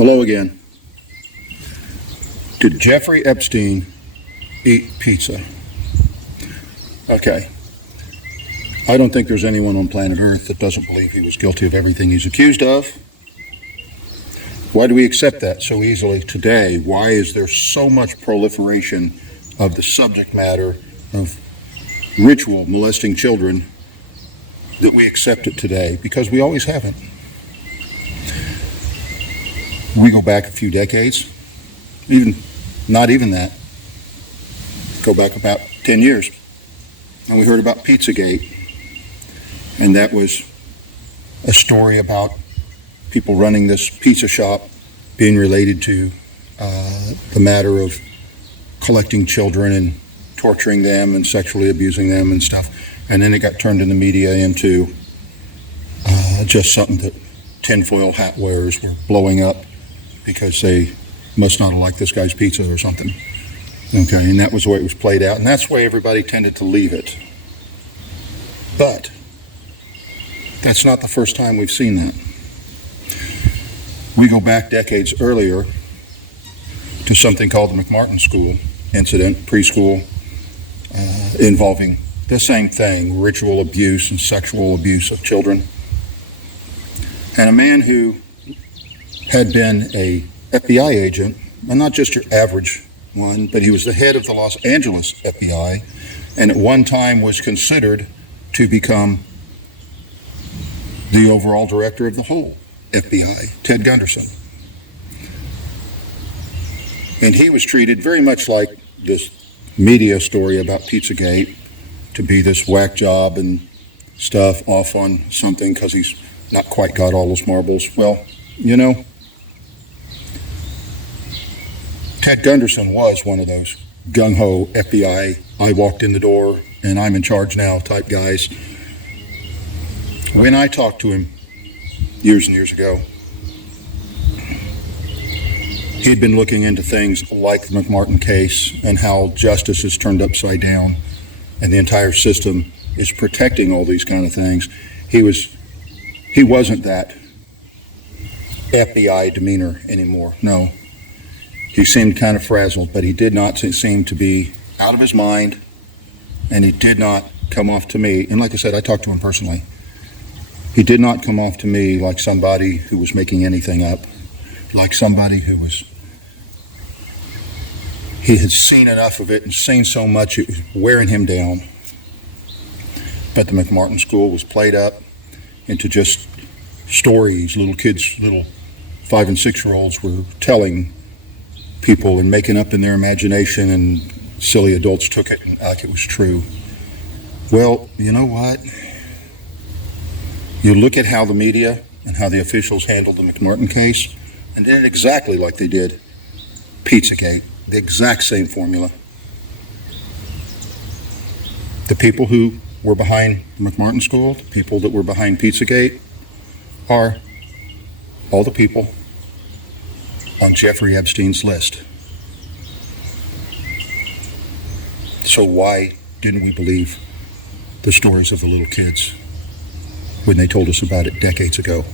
Hello again. Did Jeffrey Epstein eat pizza? Okay. I don't think there's anyone on planet Earth that doesn't believe he was guilty of everything he's accused of. Why do we accept that so easily today? Why is there so much proliferation of the subject matter of ritual molesting children that we accept it today? Because we always haven't. We go back a few decades, not even that. Go back about 10 years, and we heard about Pizzagate, and that was a story about people running this pizza shop being related to the matter of collecting children and torturing them and sexually abusing them and stuff. And then it got turned in the media into just something that tinfoil hat wearers were blowing up because they must not have liked this guy's pizza or something. Okay, and that was the way it was played out, and that's the way everybody tended to leave it. But that's not the first time we've seen that. We go back decades earlier to something called the McMartin School incident, preschool, involving the same thing, ritual abuse and sexual abuse of children. And a man who had been a FBI agent, and not just your average one, but he was the head of the Los Angeles FBI, and at one time was considered to become the overall director of the whole FBI, Ted Gunderson. And he was treated very much like this media story about Pizzagate, to be this whack job and stuff off on something because he's not quite got all those marbles. Well, you know, Ted Gunderson was one of those gung-ho FBI, I walked in the door and I'm in charge now type guys. When I talked to him years and years ago, he'd been looking into things like the McMartin case and how justice is turned upside down and the entire system is protecting all these kind of things. He wasn't that FBI demeanor anymore, no. He seemed kind of frazzled, but he did not seem to be out of his mind, and he did not come off to me, and like I said, I talked to him personally. He did not come off to me like somebody who was making anything up, like somebody he had seen enough of it and seen so much it was wearing him down. But the McMartin School was played up into just stories little kids, little 5 and 6-year-olds were telling people and making up in their imagination, and silly adults took it like it was true. Well, you know what? You look at how the media and how the officials handled the McMartin case, and did it exactly like they did Pizzagate, the exact same formula. The people who were behind the McMartin School, the people that were behind Pizzagate, are all the people on Jeffrey Epstein's list. So why didn't we believe the stories of the little kids when they told us about it decades ago?